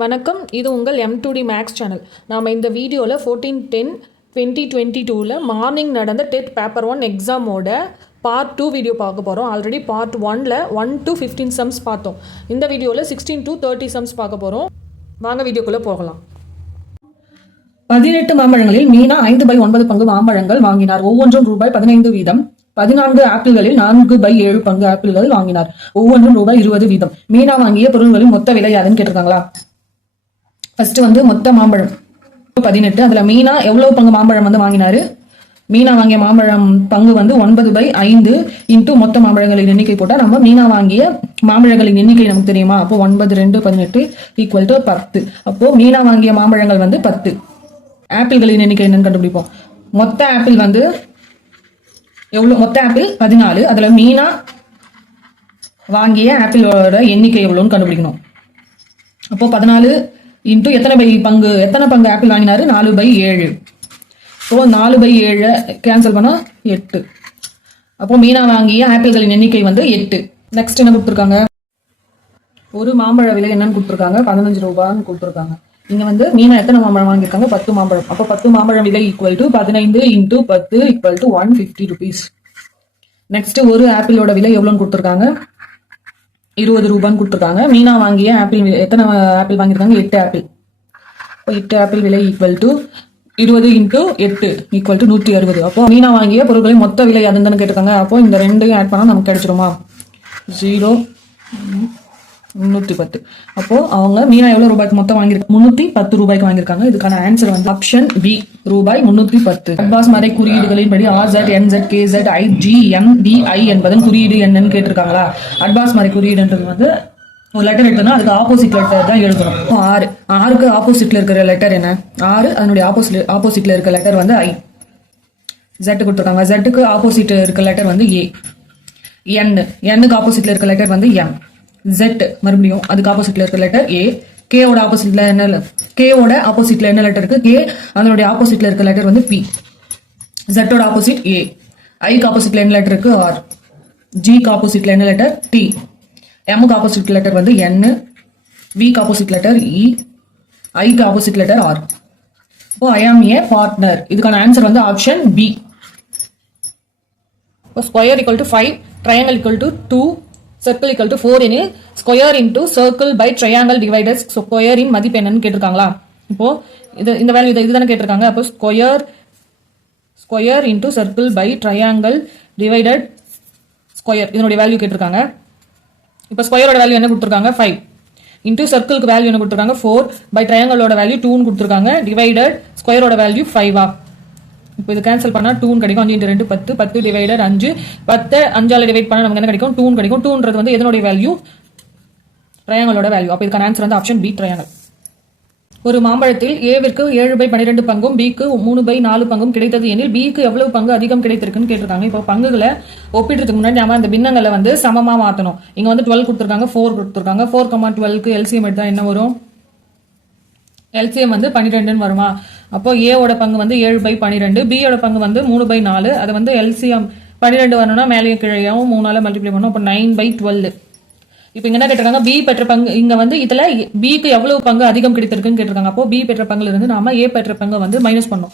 வணக்கம், இது உங்கள் M2D மேக்ஸ் சேனல். நாம் இந்த வீடியோவில் 14/10/2022 மார்னிங் நடந்த டெட் பேப்பர் 1 எக்ஸாமோட பார்ட் 2 வீடியோ பார்க்க போகிறோம். ஆல்ரெடி பார்ட் 1ல் 1 to 15 சம்ஸ் பார்த்தோம். இந்த வீடியோவில் 16 to 30 சம்ஸ் பார்க்க போகிறோம். வாங்க வீடியோக்குள்ளே போகலாம். 18 மாம்பழங்களில் மீனா 5/9 பங்கு மாம்பழங்கள் வாங்கினார். ஒவ்வொன்றும் ரூபாய் 15 வீதம். 14 ஆப்பிள்களில் 4/7 பங்கு ஆப்பிள்கள் வாங்கினார். ஒவ்வொன்றும் ரூபாய் 20 வீதம். மீனா வாங்கிய பொருள்களின் மொத்த விலை யாதுன்னு கேட்டிருக்காங்களா? ஃபர்ஸ்ட் மொத்த மாம்பழம் 18. அதுல மீனா எவ்வளவு பங்கு மாம்பழம் வாங்கினாரு? மீனா வாங்கிய மாம்பழம் பங்கு 9/5 இன்டூ மொத்த மாம்பழங்களின் எண்ணிக்கை போட்டா நம்ம மீனா வாங்கிய மாம்பழங்களின் எண்ணிக்கை நமக்கு தெரியுமா? அப்போ 9 2 18 ஈக்குவல் டு 10. அப்போ மீனா வாங்கிய மாம்பழங்கள் 10. ஆப்பிள்களின் எண்ணிக்கை என்னன்னு கண்டுபிடிப்போம். மொத்த ஆப்பிள் எவ்வளவு? மொத்த ஆப்பிள் 14. அதுல மீனா வாங்கிய ஆப்பிளோட எண்ணிக்கை எவ்வளவுன்னு கண்டுபிடிக்கணும். அப்போ 14 இன்டூ எத்தனை பங்கு ஆப்பிள் வாங்கினாரு? 4/7. இப்போ 4/7 கேன்சல் பண்ணா 8. அப்போ மீனா வாங்கிய ஆப்பிள்களின் எண்ணிக்கை 8. நெக்ஸ்ட் என்ன கொடுத்துருக்காங்க? ஒரு மாம்பழ விலை என்னன்னு கொடுத்துருக்காங்க? 15 ரூபான்னு கொடுத்துருக்காங்க. இங்க மீனா எத்தனை மாம்பழம் வாங்கியிருக்காங்க? 10 மாம்பழம். அப்போ 10 மாம்பழம் விலை equal to 15 into 10 equal to 150 rupees. Next ஒரு ஆப்பிளோட விலை எவ்வளோன்னு கொடுத்துருக்காங்க? 20 ரூபான்னு கொடுத்துருக்காங்க. மீனா வாங்கிய ஆப்பிள் எத்தனை ஆப்பிள் வாங்கியிருக்காங்க? 8 ஆப்பிள். 8 ஆப்பிள் விலை equal to 20 into 8 equal to 160. அப்போ மீனா வாங்கிய பொருட்களின் மொத்த விலை அதுன்னு கேட்டிருக்காங்க. அப்போ இந்த ரெண்டையும் ஆட் பண்ணா நமக்கு கிடைச்சிருமா? 0 310. அப்போ அவங்க மீனா எவ்வளவு ரூபாய்க்கு மொத்தம் வாங்கியிருக்காங்க? 310 ரூபாய்க்கு வாங்கியிருக்காங்க. இதுக்கான ஆன்சர் ஆப்ஷன் பி, ரூபாய் 310. அட்வாஸ் மறை குறியீடுகளின் படி RZ, NZ, KZ, IG, MDI என்பதன் குறியீடு என்னன்னு கேட்டிருக்காங்களா? அட்வாஸ் மறை குறியீடுன்றது ஒரு லெட்டர் எடுத்தோம்னா அதுக்கு ஆப்போசிட் லெட்டர் தான் எழுதணும். 6க்கு ஆப்போசிட்ல இருக்கிற லெட்டர் என்ன? 6 அதனுடைய ஆப்போசிட்ல இருக்கிற லெட்டர் I. Z கொடுத்துருக்காங்க. Zக்கு ஆப்போசிட் இருக்க லெட்டர் A. Nக்கு ஆப்போசிட்ல இருக்க லெட்டர் M. Z மறுபடியும் அதுக்கு ஆப்போசிட்ல இருக்க லெட்டர் A. Kோட ஆப்போசிட்ல என்ன லெட்டர் இருக்கு? K. அதனுடைய ஆப்போசிட்ல இருக்க லெட்டர் P. Zோட ஆப்போசிட் A. Iக்கு ஆப்போசிட்ல என்ன லெட்டர் இருக்கு? R. Gக்கு ஆப்போசிட்ல என்ன லெட்டர்? T. Mக்கு ஆப்போசிட் லெட்டர் N. Vக்கு ஆப்போசிட் லெட்டர் E. Iக்கு ஆப்போசிட் லெட்டர் R. இப்போ I am a partner. இதுக்கான answer option B. Square equal to 5, triangle equal to 2, circle equal to 4 எனில் square into circle by triangle divided ஸ்கொயரின் மதிப்பு என்னன்னு கேட்டிருக்காங்களா? இப்போ இந்த வேல்யூ இதுதானே கேட்டிருக்காங்க. அப்போ square into circle by triangle divided square இதனுடைய வேல்யூ கேட்டிருக்காங்க. இப்போ ஸ்கொயரோட வேல்யூ என்ன கொடுத்துருக்காங்க? 5 இன்டூ சர்க்கிளுக்கு வேல்யூ என்ன கொடுத்துருக்காங்க? 4 பை ட்ரையாங்கிளோட வேல்யூ 2 கொடுத்துருக்காங்க. டிவைடட் ஸ்கொயரோட வேல்யூ 5. இப்போ இது கேன்சல் பண்ணா 2 கிடைக்கும். 5 × 2 10. 10 டிவைடட் 5. 10 5ஆல டிவைட் பண்ணா நமக்கு என்ன கிடைக்கும்? 2 கிடைக்கும். 2ன்றது எதனுடைய வேல்யூ? ட்ரையாங்கிளோட வேல்யூ. அப்போ இதுக்கான ஆன்சர் ஆப்ஷன் பி, ட்ரையாங்கிள். ஒரு மாம்பழத்தில் ஏவிற்கு 7/12 பங்கும் பிக்கு 3/4 பங்கும் கிடைத்தது எனில் பிக்கு எவ்வளவு பங்கு அதிகம் கிடைத்திருக்குன்னு கேட்டிருக்காங்க. இப்போ பங்குகளை ஒப்பிடுறதுக்கு முன்னாடி நாம அந்த பின்னங்களை சமமா மாத்தணும். இங்க 12 கொடுத்துருக்காங்க, 4 கொடுத்துருக்காங்க. 4, 12க்கு எல்சிஎம் எடுத்தா என்ன வரும்? எல்சிஎம் 12ன்னு வருமா? அப்போ ஏவோட பங்கு 7/12, பியோட பங்கு 3/4. அது எல்சிஎம் 12 வரணும்னா மேலேயும் கீழையும் 3ஆல மல்டிப்ளை பண்ணணும். அப்போ 9/12. இப்போ இங்க என்ன கேட்டிருக்காங்க? பி பெற்ற பங்கு. இங்க இதுல பிக்கு எவ்வளவு பங்கு அதிகம் கிடைத்திருக்குன்னு கேட்டிருக்காங்க. அப்போ பி பெற்ற பங்குல இருந்து நாம ஏ பெற்ற பங்கு மைனஸ் பண்ணணும்.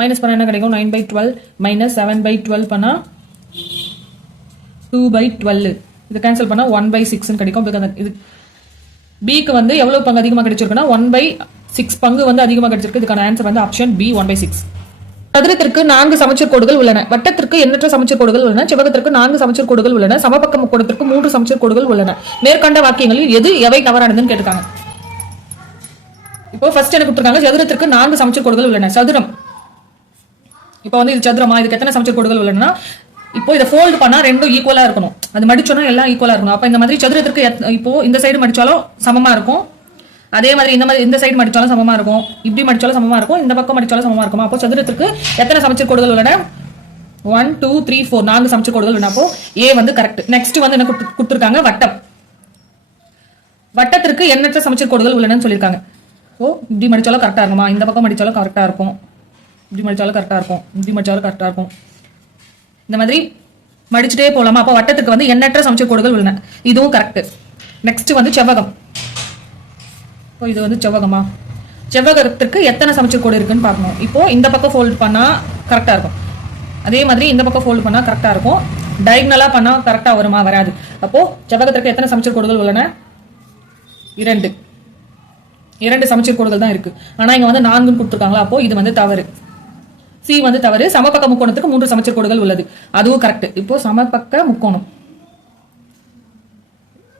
மைனஸ் பண்ண என்ன கிடைக்கும்? 9/12 மைனஸ் 7/12 பண்ணா 2/12. இது கேன்சல் பண்ணா 1/6 கிடைக்கும். இது பிக்கு எவ்வளவு பங்கு அதிகமா கிடைச்சிருக்குன்னா 1/6 பங்கு அதிகமா கிடைச்சிருக்கு. இதுக்கான ஆன்சர் ஆப்ஷன் பி, 1/6. சதுரத்திற்கு 4 சமச்சீர் கோடுகள் உள்ளன. வட்டத்திற்கு எண்ணற்ற சமச்சீர் கோடுகள் உள்ளன. செவ்வகத்திற்கு 4 சமச்சீர் கோடுகள் உள்ளன. சமபக்க முக்கோணத்திற்கு 3 சமச்சீர் கோடுகள் உள்ளன. மேற்கண்ட வாக்கியங்களில் எவை தவறானதுன்னு கேட்டிருக்காங்க. இப்போ ஃபர்ஸ்ட் என்ன கொடுத்திருக்காங்க? சதுரத்திற்கு 4 சமச்சீர் கோடுகள் உள்ளன. சதுரம். இப்போ இது சதுரமா? இதுக்கு எத்தனை சமச்சீர் கோடுகள் உள்ளன? இப்போ இதை ஃபோல்ட் பண்ணா ரெண்டும் ஈக்குவலா இருக்கணும். அது மடிச்சோம்னா எல்லாம் ஈக்குவலா இருக்கணும். அப்ப இந்த மாதிரி சதுரத்திற்கு இப்போ இந்த சைடு மடிச்சாலும் சமமா இருக்கும். அதே மாதிரி இந்த சைடு மடிச்சாலும் சமமா இருக்கும். இப்படி மடிச்சாலும் சமமா இருக்கும். இந்த பக்கம் மடிச்சாலும் சமமா இருக்கும். அப்போ சதுரத்திற்கு எத்தனை சமச்சீர் கோடுகள் உள்ளன? 1 2 3 4 4 சமச்சீர் கோடுகள் உள்ளன. அப்போ ஏ கரெக்ட். நெக்ஸ்ட் என்ன கொடுத்திருக்காங்க? வட்டம். வட்டத்திற்கு எண்ணற்ற சமச்சீர் கோடுகள் உள்ளனன்னு சொல்லியிருக்காங்க. ஓ, இப்படி மடிச்சாலும் கரெக்டா இருக்குமா? இந்த பக்கம் மடிச்சாலும் கரெக்டா இருக்கும். இப்படி மடிச்சாலும் கரெக்டா இருக்கும். இப்படி மடிச்சாலும் கரெக்டா இருக்கும். இந்த மாதிரி மடிச்சுட்டே போலாமா? அப்போ வட்டத்துக்கு எண்ணற்ற சமச்சீர் கோடுகள் உள்ளன. இதுவும் கரெக்ட். நெக்ஸ்ட் செவ்வகம். இப்போ இது வந்து செவ்வகமா, செவ்வகத்திற்கு எத்தனை சமச்சீர் கோடு இருக்குன்னு பார்க்கணும். இப்போ இந்த பக்கம் ஃபோல்ட் பண்ணா கரெக்டா இருக்கும், அதே மாதிரி இந்த பக்கம் ஃபோல்ட் பண்ணா கரெக்டா இருக்கும். டயகனலா பண்ணா கரெக்டா வருமா, வராது. அப்போ செவ்வகத்திற்கு எத்தனை சமச்சீர் கோடுகள் உள்ளன? 2 சமச்சீர் கோடுகள் தான் இருக்கு. ஆனா இங்க வந்து 4 கொடுத்துருக்காங்களா, அப்போ இது வந்து தவறு. சி வந்து தவறு. சமபக்க முக்கோணத்துக்கு 3 சமச்சீர் கோடுகள் உள்ளது, அதுவும் கரெக்ட். இப்போ சமபக்க முக்கோணம்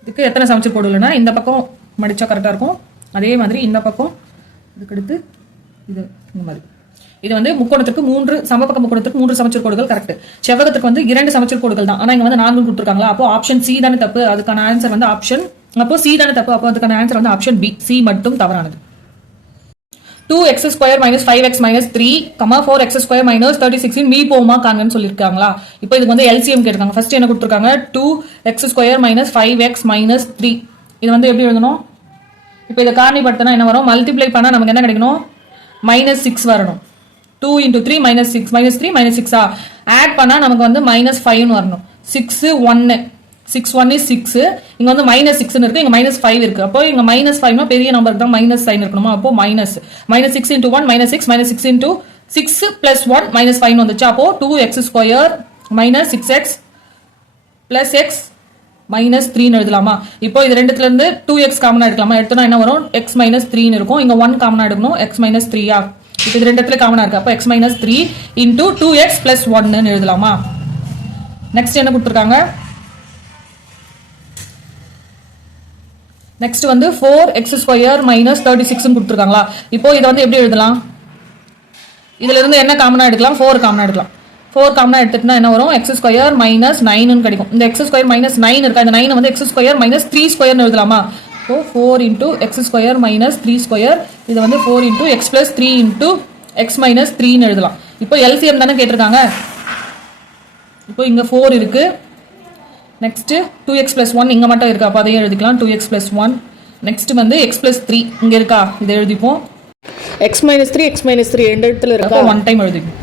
இதுக்கு எத்தனை சமச்சீர் கோடு உள்ளன? இந்த பக்கம் மடிச்சா கரெக்டா இருக்கும், அதே மாதிரி இந்த பக்கம் இதுக்கடுத்து இது இந்த மாதிரி. இது வந்து முக்கோணத்துக்கு 3 சமபக்க முக்கோணத்துக்கு 3 சமச்சீர் கோடுகள் கரெக்ட். செவ்வகத்துக்கு வந்து 2 சமச்சீர் கோடுகள் தான், ஆனா இங்க வந்து 4 கொடுத்துருக்காங்களா, அப்போ ஆப்ஷன் சி தானே தப்பு. அதுக்கான ஆன்சர் வந்து ஆப்ஷன், அப்போ சி தானே தப்பு. அப்போ அதுக்கான ஆன்சர் வந்து ஆப்ஷன் பி, சி மட்டும் தவறானது. 2x square minus 5x minus 3, 4x square minus 36 me போமா காங்கன்னு சொல்லியிருக்காங்களா. இப்போ இதுக்கு வந்து LCM கேட்டிருக்காங்க. ஃபர்ஸ்ட் என்ன கொடுத்துருக்காங்க? 2x square minus 5x minus 3. இது வந்து எப்படி எழுதணும்? இப்போ இதை காரணிப்படுத்தினா என்ன வரும்? மல்டிப்ளை பண்ணா நமக்கு என்ன கிடைக்கணும்? -6 வரணும். 2 into 3 minus 6 minus 3 minus 6 add பண்ணா நமக்கு வந்து -5 வரணும். 6 1 6 1 is 6. இங்க வந்து -6 இருக்கு, இங்க -5 இருக்கு. அப்போ இங்க -5 பெரிய நம்பருக்கு தான் மைனஸ் சைன் இருக்கணுமா. அப்போ -6 into 1 -6 into 6 plus 1 -5 வந்துச்சு. அப்போ 2x square minus 6x plus x minus 3 எழுதலாமா. இப்போ இது ரெண்டுத்துல இருந்து 2x காமனா எடுக்கலாமா. எடுத்தோம்னா என்ன வரும்? x minus 3 இருக்கும். இங்க 1 காமனா எடுக்கணும், x minus 3 இப்போ இது ரெண்டுத்துல காமனா இருக்கு. அப்போ x minus 3 into 2x plus 1 எழுதலாமா. நெக்ஸ்ட் என்ன கொடுத்துருக்காங்க? நெக்ஸ்ட் வந்து 4x square minus 36 கொடுத்துருக்காங்களா. இப்போ இதை வந்து எப்படி எழுதலாம்? இதுல இருந்து என்ன காமனா எடுக்கலாம்? 4 காமனா எடுக்கலாம். 4 காமனா எடுத்துட்டுனா என்ன வரும்? x square minus 9 கிடைக்கும். இந்த x square minus 9 இருக்கா, இந்த 9 வந்து x square minus 3 square எழுதலாமா. இப்போ 4 into x square minus 3 square, இது வந்து 4 into x plus 3 into x minus 3 எழுதலாம். இப்போ LCM தானே கேட்டிருக்காங்க. இப்போ இங்க 4 இருக்கு. நெக்ஸ்ட் 2x plus 1 இங்க மட்டும் இருக்கா, அப்ப அதையும் எழுதிக்கலாம். 2x plus 1. நெக்ஸ்ட் வந்து x plus 3 இங்க இருக்கா, இதை எழுதிப்போம். x minus 3 ரெண்டு இடத்துல இருக்கா, அப்போ 1 டைம் எழுதிப்போம்.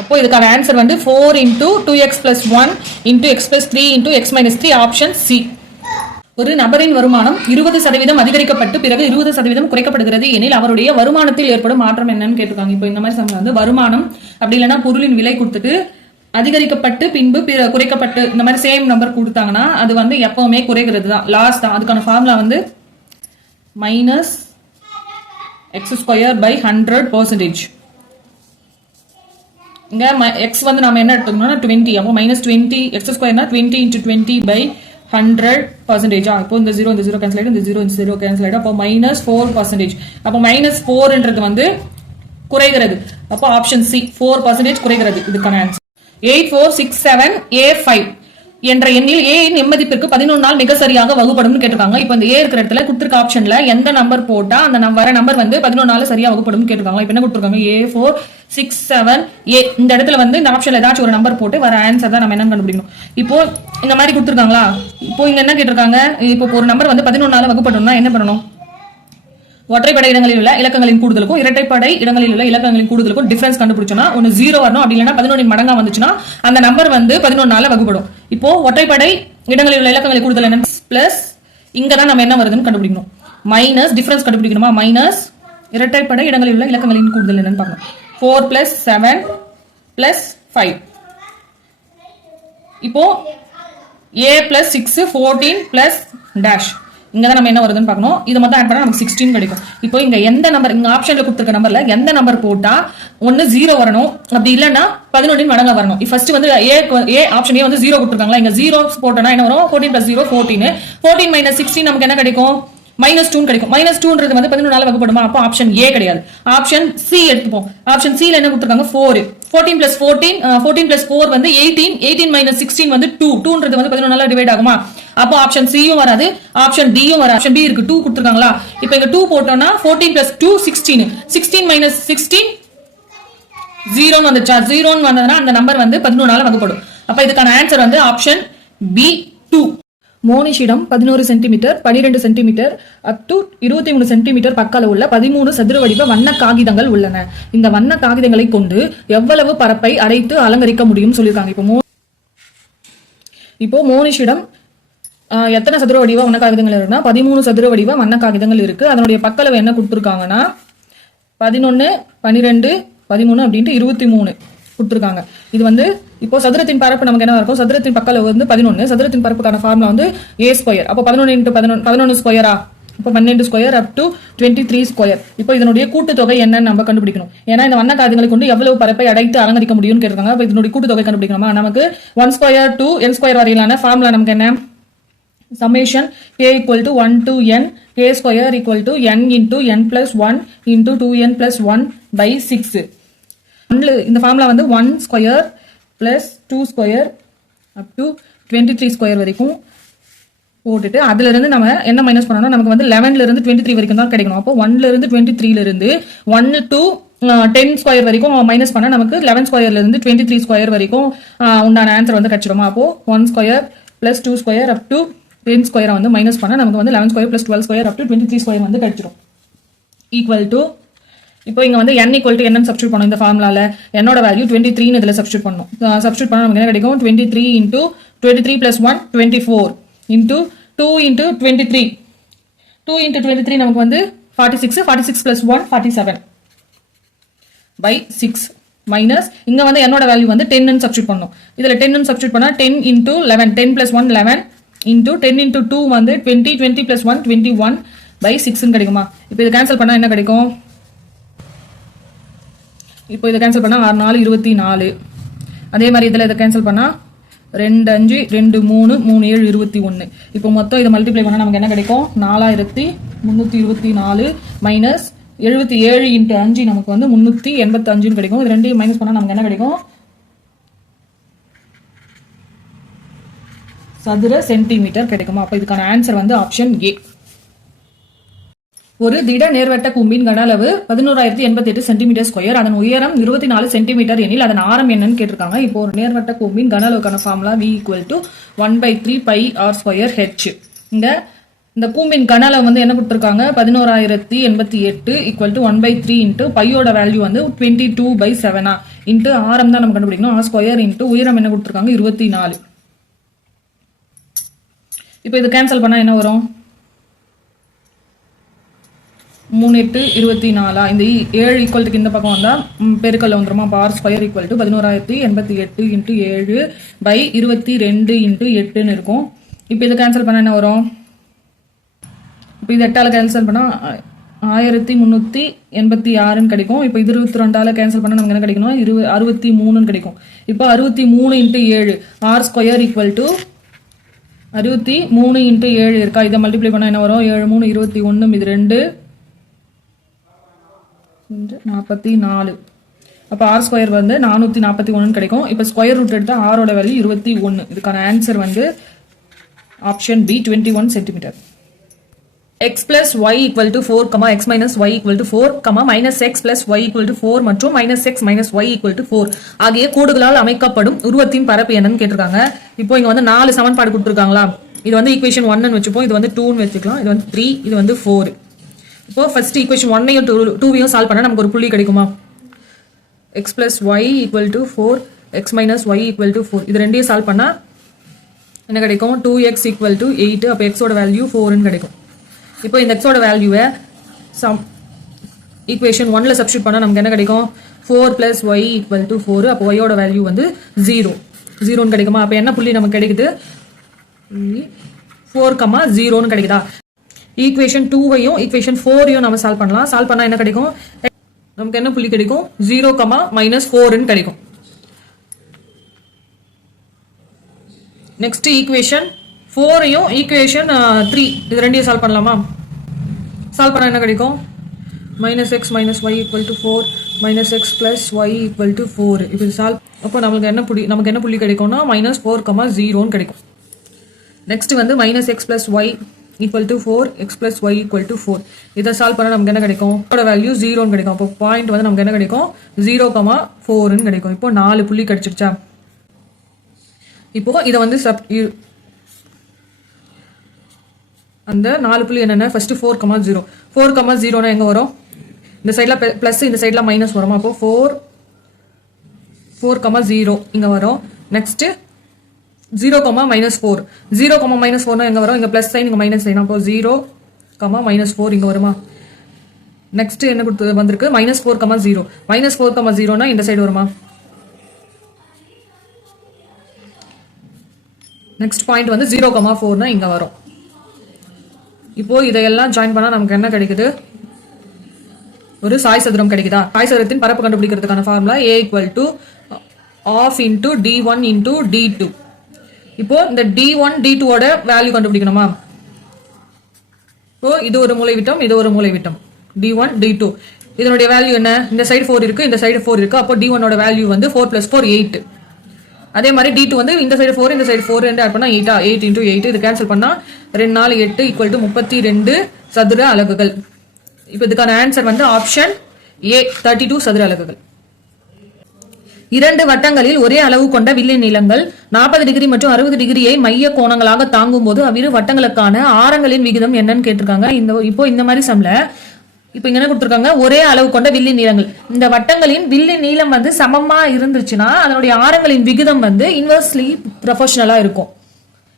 அப்போ இதுக்கான ஆன்சர் வந்து 4 into 2x plus 1 into x plus 3 into x minus 3, option C. ஒரு நபரின் வருமானம் 20% அதிகரிக்கப்பட்டு பிறகு 20% குறைக்கப்படுகிறது எனில் அவருடைய வருமானத்தில் ஏற்படும் மாற்றம் என்னன்னு கேட்டிருக்காங்க. இப்போ இந்த மாதிரி சமயம் வந்து வருமானம் அப்படி இல்லைன்னா பொருளின் விலை கொடுத்துட்டு அதிகரிக்கப்பட்டு பின்பு குறைக்கப்பட்டு இந்த மாதிரி சேம் நம்பர் கொடுத்தாங்கன்னா அது வந்து எப்பவுமே குறைகிறது தான், லாஸ் தான். அதுக்கான ஃபார்முலா வந்து -x² / 100%. இங்க x வந்து நாம என்ன எடுத்துக்கணும்னா 20. அப்போ -20 x² 20 into 20 by 100%. இப்போ இந்த 0 கேன்சல் ஆயிடும், இந்த 0 கேன்சல் ஆயிடும். அப்போ -4%. அப்போ -4ன்றது வந்து குறைகிறது. அப்போ ஆப்ஷன் சி 4% குறைகிறது இதுக்கான ஆன்சர். 8467A5 என்ற எண்ணில் a இன் எம்மதிப்பிற்கு 11 மிக சரியாக வகுப்படும் கேட்டிருக்காங்க. இப்போ இந்த a இருக்கிற இடத்துல கொடுத்திருக்க ஆப்ஷன்ல எந்த நம்பர் போட்டா அந்த வர நம்பர் வந்து 11 சரியா வகுப்படும் கேட்டிருக்காங்க. இப்போ என்ன கொடுத்திருக்காங்க? A467A. இந்த இடத்துல வந்து இந்த ஆப்ஷன்ல ஏதாச்சும் ஒரு நம்பர் போட்டு வர ஆன்சர் தான் நம்ம என்ன கண்டுபிடிக்கணும். இப்போ இந்த மாதிரி கொடுத்திருக்காங்களா. இப்போ இங்க என்ன கேட்டிருக்காங்க? இப்போ ஒரு நம்பர் வந்து 11 வகுப்படணும்னா என்ன பண்ணணும்? ஒற்றைப்படை இடங்களில் உள்ள இலக்கங்களின் கூடுதலுக்கும் இரட்டைப்படை இடங்களில் உள்ள இலக்கங்களின் கூடுதலுக்கும் டிஃபரன்ஸ் கண்டுபிடிச்சோம்னா ஒன்னு 0 வரணும், அப்படி இல்லைன்னா 11 மடங்கா வந்துச்சுன்னா அந்த நம்பர் வந்து 11 வகுப்படும். இப்போ ஒற்றைப்படை இடங்களில் உள்ள இலக்கங்களின் கூடுதல் என்ன? பிளஸ் இங்கதான் நம்ம என்ன வருதுன்னு கண்டுபிடிக்கணும். மைனஸ் டிஃபரன்ஸ் கண்டுபிடிக்கணுமா, மைனஸ் இரட்டைப்படை இடங்களில் உள்ள இலக்கங்களின் கூடுதல் என்னன்னு பார்க்கணும். 4 + 7 + 5. இப்போ a + 6 14 + dash. இங்க தான் நம்ம என்ன வருதுன்னு பார்க்கணும். இது மட்டும் ஆட் பண்ணா நமக்கு 16 கிடைக்கும். இப்போ இங்க எந்த நம்பர் இங்க ஆப்ஷன்ல கொடுத்திருக்க நம்பர்ல எந்த நம்பர் போட்டா ஒன்னு 0 வரணும், அப்படி இல்லன்னா 11 மடங்கா வரணும். ஃபர்ஸ்ட் வந்து a ஆப்ஷன் a வந்து 0 கொடுத்திருக்காங்களா. இங்க 0 போட்டோம்னா என்ன வரும்? 14 + 0 14. 14 - 16 நமக்கு என்ன கிடைக்கும்? -2 கிடைக்கும். -2ன்றது வந்து 11 வகுப்படுமா. அப்போ ஆப்ஷன் ஏ கிடையாது, ஆப்ஷன் சி எடுத்துப்போம். ஆப்ஷன் சி ல என்ன கொடுத்திருக்காங்க? 4. 14 + 14 14 + 4 வந்து 18. 18 - 16 வந்து 2. 2ன்றது வந்து 11 டிவைட் ஆகுமா. அப்போ ஆப்ஷன் சியும் வராது, ஆப்ஷன் டியும் வராது. ஆப்ஷன் பி இருக்கு, 2 கொடுத்திருக்காங்களா. இப்போ இங்க 2 போட்டோம்னா 14 + 2 16. 16 - 16 0 வந்துச்சா. 0 வந்ததுன்னா அந்த நம்பர் வந்து 11 வகுப்படும். அப்ப இதுக்கான ஆன்சர் வந்து ஆப்ஷன் பி 2. மோனிஷிடம் 11 centimetre 12 centimetre up to 23 centimetre பக்க அளவுள்ள 13 சதுர வடிவ வண்ண காகிதங்கள் உள்ளன. இந்த வண்ண காகிதங்களை கொண்டு எவ்வளவு பரப்பை அரைத்து அலங்கரிக்க முடியும் சொல்லியிருக்காங்க. இப்போ மோனிஷிடம் எத்தனை சதுர வடிவ வண்ண காகிதங்கள் இருக்குன்னா 13 சதுர வடிவ வண்ண காகிதங்கள் இருக்கு. அதனுடைய பக்களவு என்ன கொடுத்துருக்காங்கன்னா 11, 12, 13 அப்படின்ட்டு 23 கொடுத்துருக்காங்க. இது வந்து இப்போ சதுரத்தின் பரப்பு நமக்கு என்ன இருக்கும்? சதுரத்தின் பக்களவு வந்து 11. சதுரத்தின் பரப்புக்கான ஃபார்முலா வந்து a ஸ்கொயர். அப்போ 11 × 11 ஸ்கொயரா? இப்போ 12 ஸ்கொயர் அப் டு 23 ஸ்கொயர். இப்போ இதனுடைய கூட்டுத்தொகை என்னன்னு நம்ம கண்டுபிடிக்கணும். ஏன்னா இந்த வண்ண காகிதங்களை கொண்டு எவ்வளவு பரப்பை அடைத்து அலங்கரிக்க முடியும்னு கேட்டிருக்காங்க. இப்போ இதனுடைய கூட்டுத்தொகை கண்டுபிடிக்கணுமா? நமக்கு 1 ஸ்கொயர் to n ஸ்கொயர் வரையிலான ஃபார்முலா நமக்கு என்ன? Summation k equal to 1 to n k square equal to n into n plus 1 into 2n plus 1 by 6. இந்த ஃபார்முலா வந்து 1 square plus 2 square up to 23 square வரைக்கும் போட்டுட்டு அதுல இருந்து நம்ம என்ன மைனஸ் பண்ணணும்? நமக்கு வந்து 11ல இருந்து 23 வரைக்கும் தான் கிடைக்கணும். அப்போ 1ல இருந்து 23ல இருந்து 1 to 10 ஸ்கொயர் வரைக்கும் மைனஸ் பண்ணா நமக்கு 11 ஸ்கொயர்ல இருந்து 23 ஸ்கொயர் வரைக்கும் உண்டான ஆன்சர் வந்து கிடைச்சிடுமா? அப்போ 1 square plus 2 square up to 10 ஸ்கொயரை வந்து மைனஸ் பண்ணா நமக்கு வந்து 11 square plus 12 square up to 23 square வந்து கிடைச்சிடும். ஈக்குவல் டு இப்போ இங்க வந்து n ஈக்குவல் டு என்னன்னு சப்ஸ்டியூட் பண்ணணும். இந்த ஃபார்முலால என்னோட வேல்யூ 23 ன்னு இதுல சப்ஸ்டியூட் பண்ணணும். சப்ஸ்டியூட் பண்ணா நமக்கு என்ன கிடைக்கும்? 23 into 23 plus 1 24 into 2 into 23 2 into 23 நமக்கு வந்து 46 46 plus 1 47 by 6 மைனஸ் இங்க வந்து என்னோட வேல்யூ வந்து 10 ன்னு சப்ஸ்டியூட் பண்ணணும். இதுல 10 ன்னு சப்ஸ்டியூட் பண்ணா 10 into 11 10 plus 1 11 into 10 into 2 வந்து 20 20 plus 1 21 by 6 ன்னு கிடைக்குமா? இப்போ இத கேன்சல் பண்ணா என்ன கிடைக்கும்? இப்போ இத கேன்சல் பண்ணா 6 4 24. அதே மாதிரி இதுல இத கேன்சல் பண்ணா 2 5 2 3 3 7 21. இப்போ மொத்தம் இத மல்டிப்ளை பண்ணா நமக்கு என்ன கிடைக்கும்? 4324 மைனஸ் 77 into 5 நமக்கு வந்து 385 ன்னு கிடைக்கும். இது ரெண்டையும் மைனஸ் பண்ணா நமக்கு என்ன கிடைக்கும்? சதுர சென்டிமீட்டர் கிடைக்குமா? அப்ப இதுக்கான ஆன்சர் வந்து ஆப்ஷன் ஏ. ஒரு திட நேர்வட்ட கூம்பின் கன அளவு 11088 சென்டிமீட்டர் ஸ்கொயர், அதன் உயரம் 24 சென்டிமீட்டர் எனில் அதன் ஆரம் என்னன்னு கேட்டிருக்காங்க. இப்போ ஒரு நேர்வட்ட கூம்பின் கன அளவுக்கான formula v = 1/3 π r square h. இந்த கூம்பின் கன அளவு வந்து என்ன கொடுத்திருக்காங்க? 11088 = 1/3 இன்ட்டு பையோட வேல்யூ வந்து 22/7 இன்ட்டு ஆரம் தான் நம்ம கண்டுபிடிக்கணும். r ஸ்கொயர் இன்ட்டு உயரம் என்ன கொடுத்திருக்காங்க? 24. இப்போ இது கேன்சல் பண்ணா என்ன வரும்? 3 8 24. இந்த 7 ஈக்குவல்ட்டுக்கு இந்த பக்கம் வந்தா பெருக்கல்ல வந்துருமா? R square equal to 11088 into 7 by 22 into 8ன்னு இருக்கும். இப்போ இதை கேன்சல் பண்ணா என்ன வரும்? இப்போ இது 8ஆல கேன்சல் பண்ணா 1386ன்னு கிடைக்கும். இப்போ இது 22ஆல கேன்சல் பண்ணா நமக்கு என்ன கிடைக்கணும்? 63ன்னு கிடைக்கும். இப்போ 63 into 7 r square equal to 63 into 7 இருக்கா? இதை மல்டிப்ளை பண்ணா என்ன வரும்? 7 3 21 இது 2 44. அப்போ ஆர் ஸ்கொயர் வந்து 441 கிடைக்கும். இப்போ ஸ்கொயர் ரூட் எடுத்தா ஆரோட வேல்யூ 21. இதுக்கான ஆன்சர் வந்து option B 21 centimetre. x plus y equal to 4, x minus y equal to 4, minus x plus y equal to 4 மற்றும் minus x minus y equal to 4 ஆகிய கோடுகளால் அமைக்கப்படும் உருவத்தின் பரப்பு என்னன்னு கேட்டிருக்காங்க. இப்போ இங்க வந்து 4 சமன்பாடு கொடுத்திருக்காங்களா? இது வந்து ஈக்குவேஷன் 1 ன்னு வெச்சுப்போம். இது வந்து 2 ன்னு வெச்சுக்கலாம். இது வந்து 3, இது வந்து 4. இப்போ ஃபர்ஸ்ட் ஈக்குவேஷன் 1 ஐயும் 2 ஐயும் சால்வ் பண்ணா நமக்கு ஒரு புள்ளி கிடைக்குமா? x plus y equal to 4, x minus y equal to 4. இது ரெண்டையும் சால்வ் பண்ணா என்ன கிடைக்கும்? 2x equal to 8. அப்ப x ஓட வேல்யூ 4 ன்னு கிடைக்கும். இப்போ இந்த x ஓட வேல்யூவை ஈக்குவேஷன் 1ல சப்ஸ்டிட்யூட் பண்ணா நமக்கு என்ன கிடைக்கும்? 4 plus y equal to 4. அப்போ y ஓட வேல்யூ வந்து 0 ன்னு கிடைக்குமா? அப்ப என்ன புள்ளி நமக்கு கிடைக்குது? 4, 0ன்னு கிடைக்குதா? ஈக்குவேஷன் 2ஐயும் ஈக்குவேஷன் 4ஐயும் நம்ம சால்வ் பண்ணலாம். சால்வ் பண்ணா என்ன கிடைக்கும்? நமக்கு என்ன புள்ளி கிடைக்கும்? 0, -4ன்னு கிடைக்கும். நெக்ஸ்ட் ஈக்குவேஷன் 4ஐயும் ஈக்குவேஷன் 3 இது ரெண்டையும் சால்வ் பண்ணலாமா? சால்வ் பண்ணா என்ன கிடைக்கும்? -x minus y equal to 4, -x plus y equal to 4. இப்போ சால்வ் அப்போ நமக்கு என்ன புள்ளி கிடைக்கும்னா -4, 0ன்னு கிடைக்கும். நெக்ஸ்ட் வந்து -x plus y equal to 4, x plus y equal to 4. இதை சால்வ் பண்ணா நமக்கு என்ன கிடைக்கும்? இதோட வேல்யூ 0ன்னு கிடைக்கும். அப்போ பாயிண்ட் வந்து நமக்கு என்ன கிடைக்கும்? 0, 4ன்னு கிடைக்கும். இப்போ 4 புள்ளி கிடைச்சிருச்சா? இப்போ இதை வந்து அந்த 4 புள்ளி என்னென்ன? ஃபர்ஸ்ட் 4, 0. 4, 0னா எங்க வரும்? இந்த சைட்ல பிளஸ், இந்த சைட்ல மைனஸ் வருமா? அப்போ 4, 0 இங்க வரும். நெக்ஸ்ட் 0, -4. 0, -4 எங்க வரும்? இங்க பிளஸ் சைன், இங்க மைனஸ் சைன். அப்போ 0, -4 இங்க வருமா? நெக்ஸ்ட் என்ன கொடுத்து வந்திருக்கு? -4, 0. -4, 0னா இந்த சைடு வருமா? நெக்ஸ்ட் பாயிண்ட் வந்து 0, 4னா இங்க வரும். இப்போ இதையெல்லாம் ஜாயின் பண்ணா நமக்கு என்ன கிடைக்குது? ஒரு சாய் சதுரம் கிடைக்குதா? சாய் சதுரத்தின் பரப்பு கண்டுபிடிக்கிறதுக்கான ஃபார்முலா A = ½ × d1 × d2. இப்போ இந்த d1 d2 ஓட வேல்யூ கண்டுபிடிக்கணுமா? இப்போ இது ஒரு மூலைவிட்டம், இது ஒரு மூலைவிட்டம். d1 d2 இதனுடைய வேல்யூ என்ன? இந்த சைடு 4 இருக்கு, இந்த சைடு 4 இருக்கு. அப்போ d1 ஓட வேல்யூ வந்து 4 + 4 8. அதே மாதிரி d2 வந்து இந்த சைடு 4 இந்த சைடு 4 ரெண்டு ஆட் பண்ணா 8 8 × 8 இது கேன்சல் பண்ணா 2 4 8 = 32 சதுர அலகுகள். இப்போ இதுக்கான ஆன்சர் வந்து ஆப்ஷன் A 32 சதுர அலகுகள். இரண்டு வட்டங்களில் ஒரே அளவு கொண்ட வில்லின் நீளங்கள் 40 டிகிரி மற்றும் 60 டிகிரியை மைய கோணங்களாக தாங்கும் போது அவ்விரு வட்டங்களுக்கான ஆரங்களின் விகிதம் என்னன்னு கேட்டிருக்காங்க. இப்போ இந்த மாதிரி சம்ல இப்போ இங்க என்ன கொடுத்திருக்காங்க? ஒரே அளவு கொண்ட வில்லின் நீளங்கள். இந்த வட்டங்களின் வில்லின் நீளம் வந்து சமமா இருந்துச்சுன்னா அதனுடைய ஆரங்களின் விகிதம் வந்து இன்வெர்ஸ்லி ப்ரொபோர்ஷனலா இருக்கும்.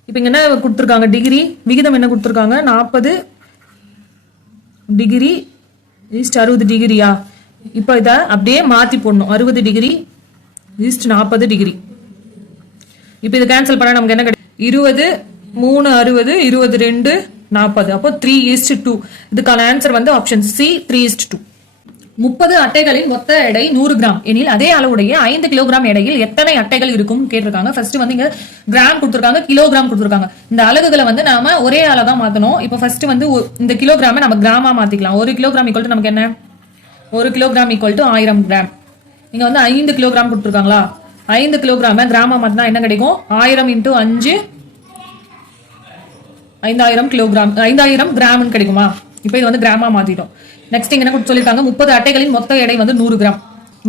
இப்போ இங்க என்ன கொடுத்திருக்காங்க? டிகிரி விகிதம் என்ன கொடுத்திருக்காங்க? 40 டிகிரி ஈஸ்ட் 60 டிகிரியா? இப்போ இதை அப்படியே மாத்தி போடணும். 60 டிகிரி ஈஸ்ட் 40 டிகிரி. இப்போ இதை கேன்சல் பண்ணா நமக்கு என்ன கிடைக்கும்? 20 3 60 22 40. அப்போ 3:2. இதுக்கான ஆன்சர் வந்து ஆப்ஷன் C 3:2. 30 அட்டைகளின் மொத்த எடை 100 கிராம் எனில் அதே அளவுடைய 5 கிலோகிராம் எடையில் எத்தனை அட்டைகள் இருக்கும் கேட்டிருக்காங்க. ஃபர்ஸ்ட் வந்து இங்க கிராம் கொடுத்திருக்காங்க, கிலோகிராம் கொடுத்திருக்காங்க. இந்த அலகுகளை வந்து நாம ஒரே அலகா மாத்தணும். இப்போ ஃபர்ஸ்ட் வந்து இந்த கிலோகிராமை நம்ம கிராமா மாத்திக்கலாம். 1 கிலோகிராம் ஈக்குவல் டு நமக்கு என்ன? 1 கிலோகிராம் ஈக்குவல் டு 1000 கிராம். இங்க வந்து 5 கிலோகிராம் கொடுத்திருக்காங்களா? 5 கிலோகிராம கிராமா மாத்தினா என்ன கிடைக்கும்? 1000 × 5 5000 கிலோகிராம் 5000 கிராம் கிடைக்குமா? இப்போ இது வந்து கிராமா மாத்திட்டோம். நெக்ஸ்ட் இங்க என்ன சொல்லிருக்காங்க? 30 அட்டைகளின் மொத்த எடை வந்து 100 கிராம்.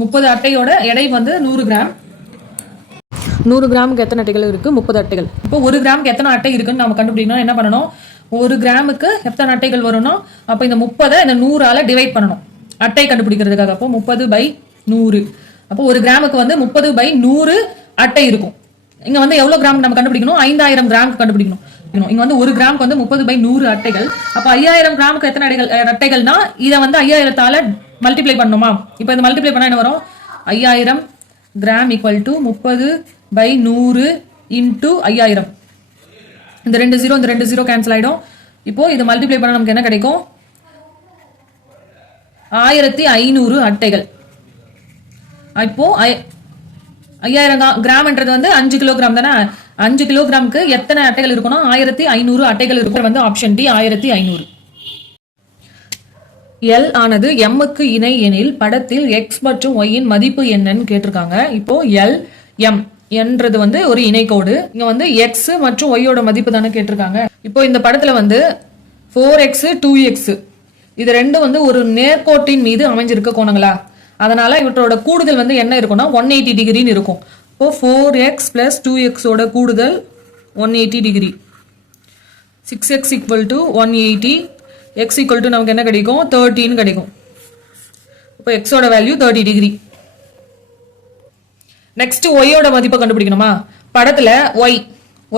30 அட்டையோட எடை வந்து 100 கிராம். 100 கிராமுக்கு எத்தனை அட்டைகள் இருக்கு? 30 அட்டைகள். இப்போ 1 கிராமுக்கு எத்தனை அட்டை இருக்குன்னு நம்ம கண்டுபிடிக்கணும். என்ன பண்ணணும்? 1 கிராமுக்கு எத்தனை அட்டைகள் வரும்னா அப்போ இந்த 30 இந்த 100ஆல டிவைட் பண்ணணும் அட்டை கண்டுபிடிக்கிறதுக்காக. அப்போ 30/100. அப்போ 1 கிராமுக்கு வந்து 30/100 அட்டை இருக்கும். இங்க வந்து எவ்வளவு கிராம் நம்ம கண்டுபிடிக்கணும்? 5000 கிராம் கண்டுபிடிக்கணும். இங்க வந்து 1 கிராமுக்கு வந்து 30/100 அட்டைகள். அப்ப 5000 கிராமுக்கு எத்தனை அட்டைகள்னா இதை வந்து 5000ஆல மல்டிப்ளை பண்ணணுமா? இப்போ இந்த மல்டிப்ளை பண்ணா என்ன வரும்? 5000 கிராம் ஈக்குவல் டு 30/100 இன்டூ 5000. இந்த 2 0 இந்த 2 0 கேன்சல் ஆயிடும். இப்போ இது மல்டிப்ளை பண்ணா நமக்கு என்ன கிடைக்கும்? 1500 அட்டைகள். இப்போ 5000 கிராம்ன்றது வந்து 5 கிலோகிராம் தானே? 5 கிலோகிராமுக்கு எத்தனை அட்டைகள் இருக்கும்னா 1500 அட்டைகள் இருக்கும். வந்து ஆப்ஷன் டி 1500. எல் ஆனது எம்முக்கு இணை எனில் படத்தில் எக்ஸ் மற்றும் ஒய்யின் மதிப்பு என்னன்னு கேட்டிருக்காங்க. இப்போ எல் எம் என்றது வந்து ஒரு இணைக்கோடு. இங்க வந்து எக்ஸ் மற்றும் ஒய்யோட மதிப்பு தானே கேட்டிருக்காங்க. இப்போ இந்த படத்துல வந்து 4x 2x இது ரெண்டும் வந்து ஒரு நேர்கோட்டின் மீது அமைஞ்சிருக்க கோணங்களா? அதனால இவற்றோட கூடுதல் வந்து என்ன இருக்கும்னா 180 டிகிரின்னு இருக்கும். இப்போ 4x + 2x ஓட கூடுதல் 180 டிகிரி. 6x = 180. x = நமக்கு என்ன கிடைக்கும்? 30 கிடைக்கும். இப்போ x ஓட வேல்யூ 30 டிகிரி. நெக்ஸ்ட் y ஓட மதிப்பை கண்டுபிடிக்கணுமா? படத்துல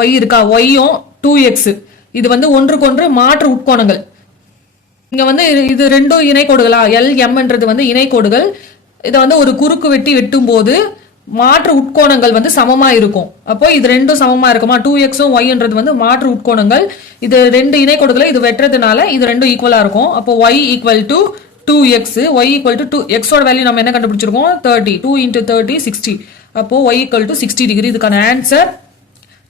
y இருக்கா? y-யும் 2x இது வந்து ஒன்றுக்கொன்று மாற்று உட்கோணங்கள். இங்க வந்து இது ரெண்டும் இணைக்கோடுகளா? எல் எம்ன்றது வந்து இணைக்கோடுகள். இதை வந்து ஒரு குறுக்கு வெட்டி வெட்டும் போது மாற்று உட்கோணங்கள் வந்து சமமா இருக்கும். அப்போ இது ரெண்டும் சமமா இருக்குமா? 2x-ம் y-ன்றது வந்து மாற்று உட்கோணங்கள். இது ரெண்டு இணைக்கோடுகளை இது வெட்டுறதுனால இது ரெண்டும் ஈக்குவலா இருக்கும். அப்போ y = 2x, y = 2. x ஓட வேல்யூ நம்ம என்ன கண்டுபிடிச்சிருக்கோம்? 30. 2 × 30 60. அப்போ y = 60 டிகிரி. இதுக்கான ஆன்சர்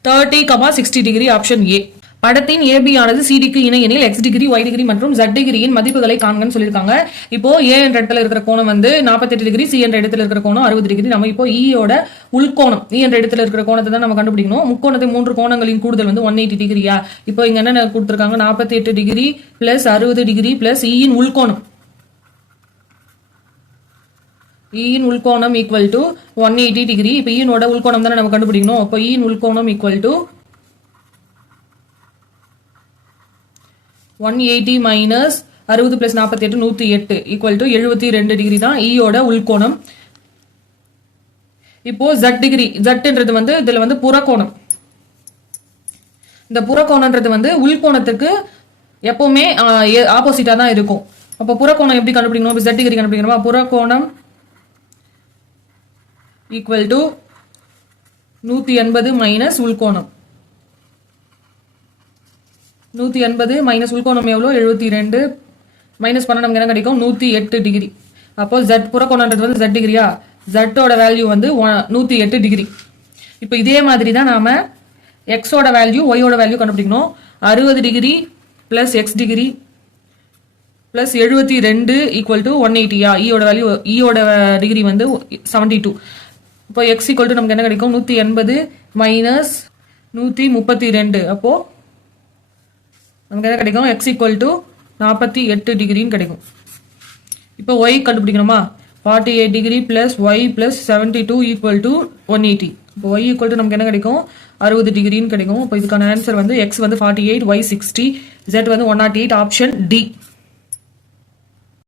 30, 60 டிகிரி ஆப்ஷன் ஏ. படத்தின் AB ஆனது CDக்கு இணை எனில் x டிகிரி, y டிகிரி மற்றும் z டிகிரியின் மதிப்புகளை காண்கன்னு சொல்லியிருக்காங்க. இப்போ A என்ற இடத்துல இருக்கிற கோணம் வந்து 48 டிகிரி, C என்ற இடத்துல இருக்கிற கோணம் 60 டிகிரி. நம்ம இப்போ E-யோட உள்கோணம் E என்ற இடத்துல இருக்கிற கோணத்தை தான் நம்ம கண்டுபிடிக்கணும். முக்கோணத்தை 3 கோணங்களின் கூடுதல் வந்து 180 டிகிரியா? இப்போ இங்க என்ன கொடுத்திருக்காங்க? 48 டிகிரி + 60 டிகிரி + E-யின் உள்கோணம். E-யின் உள்கோணம் = 180 டிகிரி. இப்போ E-னோட உள்கோணம் தானே நம்ம கண்டுபிடிக்கணும். அப்போ E-யின் உள்கோணம் = 180 - 60 + 48 108 = 72 டிகிரி தான் ஈயோட உள்கோணம். இப்போ Z டிகிரி, Zன்றது வந்து இதுல வந்து புறக்கோணம். இந்த புறக்கோணன்றது வந்து உள்கோணத்துக்கு எப்பவுமே ஆப்போசிட்டா தான் இருக்கும். அப்போ புறக்கோணம் எப்படி கண்டுபிடிக்கணும்? z டிகிரி கண்டுபிடிக்கணுமா? புறக்கோணம் ஈக்குவல் டு 180 மைனஸ் உள்கோணம். 180 மைனஸ் உள்கோணம் எவ்வளோ? 72 மைனஸ் பண்ண நமக்கு என்ன கிடைக்கும்? 108 டிகிரி. அப்போ z புறக்கோணன்றது வந்து z டிகிரியா? z-ஓட வேல்யூ வந்து 108 டிகிரி. இப்போ இதே மாதிரி தான் நாம x-ஓட வேல்யூ y-ஓட வேல்யூ கண்டுபிடிக்கணும். 60 degree plus x degree plus 72 equal to 180யா? ஈயோட வேல்யூ ஈயோட டிகிரி வந்து 72. இப்போ எக்ஸ் ஈக்குவல் டு நமக்கு என்ன கிடைக்கும்? 180 மைனஸ் 132. அப்போ நமக்கு என்ன கிடைக்கும்? எக்ஸ் ஈக்குவல் டு 48 டிகிரின்னு கிடைக்கும். இப்போ ஒய் கண்டுபிடிக்கணுமா? 48 degree plus y plus 72 equal to 180. இப்போ ஒய் ஈக்குவல் டு நமக்கு என்ன கிடைக்கும்? 60 டிகிரின்னு கிடைக்கும். இப்போ இதுக்கான ஆன்சர் வந்து எக்ஸ் வந்து 48, ஒய் 60, Z வந்து 108, ஆப்ஷன் டி.